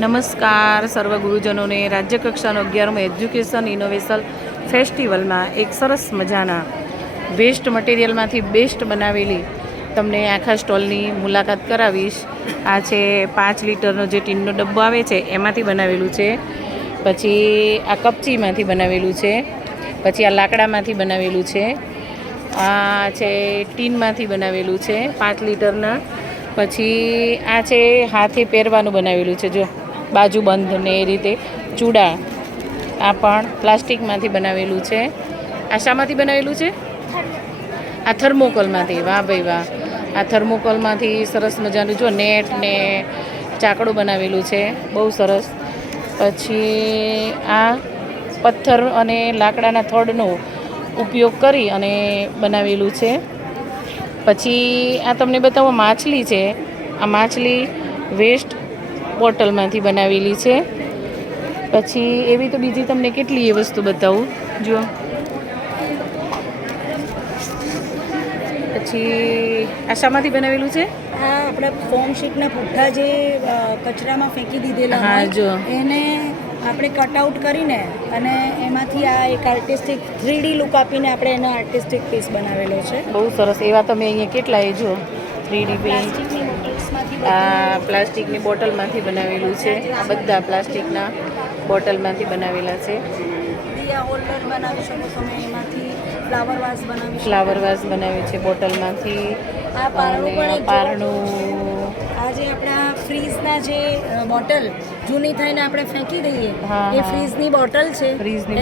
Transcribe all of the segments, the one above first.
નમસ્કાર સર્વ ગુરુજનોને રાજ્યકક્ષાનો 11મો education innovation ફેસ્ટિવલમાં એક સરસ મજાના વેસ્ટ મટીરિયલમાંથી બેસ્ટ બનાવેલી તમને આખા સ્ટોલની મુલાકાત કરાવીશ. આ છે 5 લીટરનો જે ટીનનો ડબ્બો આવે છે એમાંથી બનાવેલું છે. પછી આ કપચીમાંથી બનાવેલું છે. પછી આ લાકડામાંથી બનાવેલું છે. આ છે ટીનમાંથી બનાવેલું છે 5 લીટરના. પછી આ છે હાથે પહેરવાનું બનાવેલું છે, જો બાજુ બંધ ને એ રીતે. ચૂડા આ પણ પ્લાસ્ટિકમાંથી બનાવેલું છે. આ શામાંથી બનાવેલું છે? આ થર્મોકોલમાંથી. વાહ ભાઈ વાહ! આ થર્મોકોલમાંથી સરસ મજાનું જો નેટ ને ચાકડું બનાવેલું છે, બહુ સરસ. પછી આ પથ્થર અને લાકડાના થડનો ઉપયોગ કરી અને બનાવેલું છે. પછી આ તમને બતાવો માછલી છે. આ માછલી વેસ્ટ બોટલમાંથી બનાવેલી છે. પછી એવી તો બીજી તમને કેટલી એ વસ્તુ બતાવું, જુઓ. પછી આ શામાંથી બનાવેલું છે? આ આપણા ફોર્મ શીટના પુઠ્ઠા જે કચરામાં ફેંકી દીધેલા હા, જો એને આપણે કટઆઉટ કરીને અને એમાંથી આ એક આર્ટિસ્ટિક 3D લુક આપીને આપણે એનો આર્ટિસ્ટિક પીસ બનાવેલો છે. બહુ સરસ. એવા તમે અહીંયા કેટલા એ જો 3D પેઇન્ટ. આ પ્લાસ્ટિકની બોટલમાંથી બનાવેલું છે. આ બધા પ્લાસ્ટિકના બોટલમાંથી બનાવેલા છે. દિયા હોલ્ડર બનાવી શકો તમે, એમાંથી ફ્લાવર વાઝ બનાવી ફ્લાવર વાઝ બનાવે છે બોટલમાંથી. આ પારણું પણ એક પારણું. આ જે આપણા ફ્રીઝના જે બોટલ જૂની થઈને આપણે ફેંકી દઈએ એ ફ્રીઝની બોટલ છે.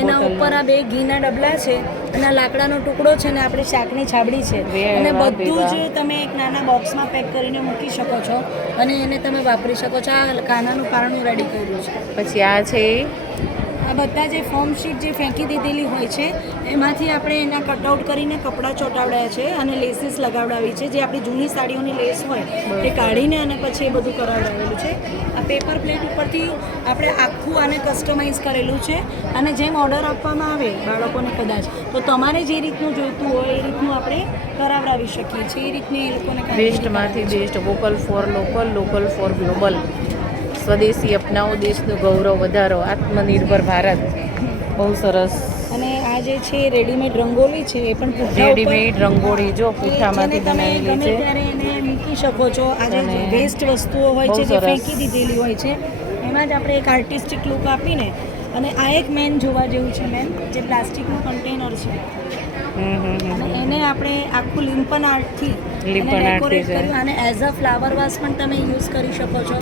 એના ઉપર આ 2 ઘીના ડબલા છે અને આ લાકડાનો ટુકડો છે ને આપણી શાકની છાબડી છે. અને બધું જ તમે એક નાના બોક્સમાં પેક કરીને મૂકી શકો છો અને એને તમે વાપરી શકો છો. આ કાનાનું પારણું રેડી કર્યું છે. પછી આ છે આ બધા જે ફોર્મ શીટ જે ફેંકી દીધેલી હોય છે એમાંથી આપણે એના કટઆઉટ કરીને કપડાં ચોંટાડ્યા છે અને લેસીસ લગાવડાવી છે. જે આપણી જૂની સાડીઓની લેસ હોય એ કાઢીને અને પછી એ બધું કરાવડાવેલું છે. આ પેપર પ્લેટ ઉપરથી આપણે આખું આને કસ્ટમાઇઝ કરેલું છે. અને જેમ ઓર્ડર આપવામાં આવે બાળકોને કદાચ તો તમારે જે રીતનું જોઈતું હોય એ રીતનું આપણે કરાવડાવી શકીએ છીએ. એ રીતની એ લોકોને વેસ્ટમાંથી best. Vocal for local, local for global. સ્વદેશી અપનાવો, દેશનું ગૌરવ વધારો, આત્મનિર્ભર ભારત. બહુ સરસ. અને આ જે છે રેડીમેડ રંગોળી છે એ પણ રેડીમેડ રંગોળી જો પુઠ્ઠામાંથી બનાવેલી છે. ત્યારે એને મૂકી શકો છો. આ જે વેસ્ટ વસ્તુઓ હોય છે જે ફેંકી દીધેલી હોય છે એમાં જ આપણે એક આર્ટિસ્ટિક લુક આપીને અને આ એક મેન જોવા જેવું છે મેન જે પ્લાસ્ટિકનું કન્ટેનર છે અને એને આપણે આખું લીંપન આર્ટથી ડેકોરેટ કર્યું અને એઝ અ ફ્લાવર વાસ પણ તમે યુઝ કરી શકો છો.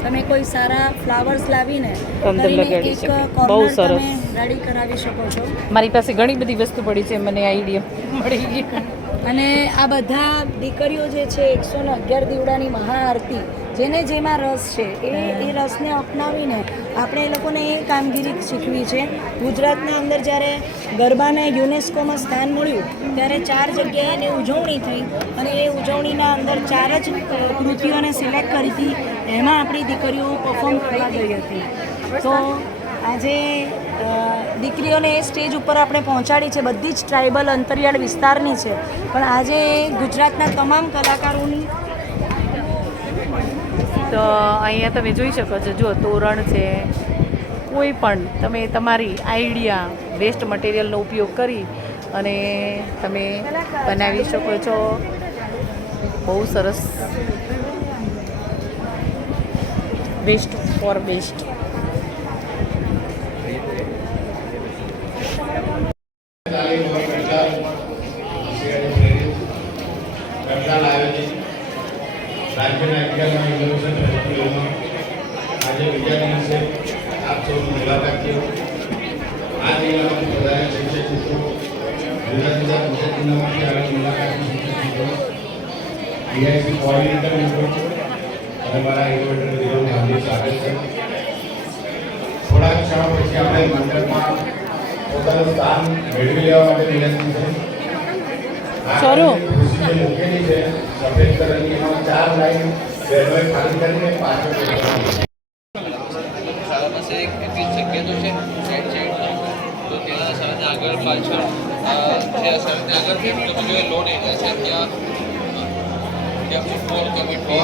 તમે કોઈ સારા ફ્લાવર્સ લાવીને એક કોર્નર તમે રેડી કરાવી શકો છો. મારી પાસે ઘણી બધી વસ્તુ પડી છે, મને આઈડિયા મળી ગઈ. અને આ બધા દીકરીઓ જે છે 111 દીવડાની મહાઆરતી, જેને જેમાં રસ છે એ રસને અપનાવીને આપણે એ લોકોને એ કામગીરી શીખવી છે. ગુજરાતના અંદર જ્યારે ગરબાને યુનેસ્કોમાં સ્થાન મળ્યું ત્યારે 4 જગ્યાએ એની ઉજવણી થઈ અને એ ઉજવણીના અંદર 4 જ કૃતિઓને સિલેક્ટ કરી હતી. એમાં આપણી દીકરીઓ પરફોર્મ કરવા ગઈ હતી. તો આજે દીકરીઓને એ સ્ટેજ ઉપર આપણે પહોંચાડી છે. બધી જ ટ્રાઇબલ અંતરિયાળ વિસ્તારની છે, પણ આજે ગુજરાતના તમામ કલાકારોની. તો અહીંયા તમે જોઈ શકો છો, જો તોરણ છે. કોઈ પણ તમે તમારી આઈડિયા વેસ્ટ મટીરિયલનો ઉપયોગ કરી અને તમે બનાવી શકો છો. બહુ સરસ. Waste for best. રાજ્યના 11મા ઇનોવેશન ફેસ્ટિવલમાં આજે બીજા દિવસે આપ સૌની મુલાકાતીઓ આ જિલ્લામાંથી પ્રધાન શિક્ષક મિત્રો, જુદા જુદા જિલ્લામાંથી આવેલા મુલાકાતી શિક્ષક મિત્રો, ડીઆઈસી કોઓર્ડિનેટર મિત્રો અને મારા ઇનોવેટર મિત્રોને હાર્દિક સ્વાગત છે. થોડા ક્ષણો પછી આપણે મંડળમાં પોતાનું સ્થાન મેળવી લેવા માટે વિનંતી છે. મૂકેલી છે સફેદ કલરની, એમાં 4 લાઈન બેનર ખાલી કરીને પાછળ શાળા પાસે એક એટલી જગ્યા તો છે સાઈડ તો ત્યાં શાળાને આગળ પાછળ જે શાળાને આગળ લોન એરિયા છે ત્યાં ફૂટબોલ કમિટી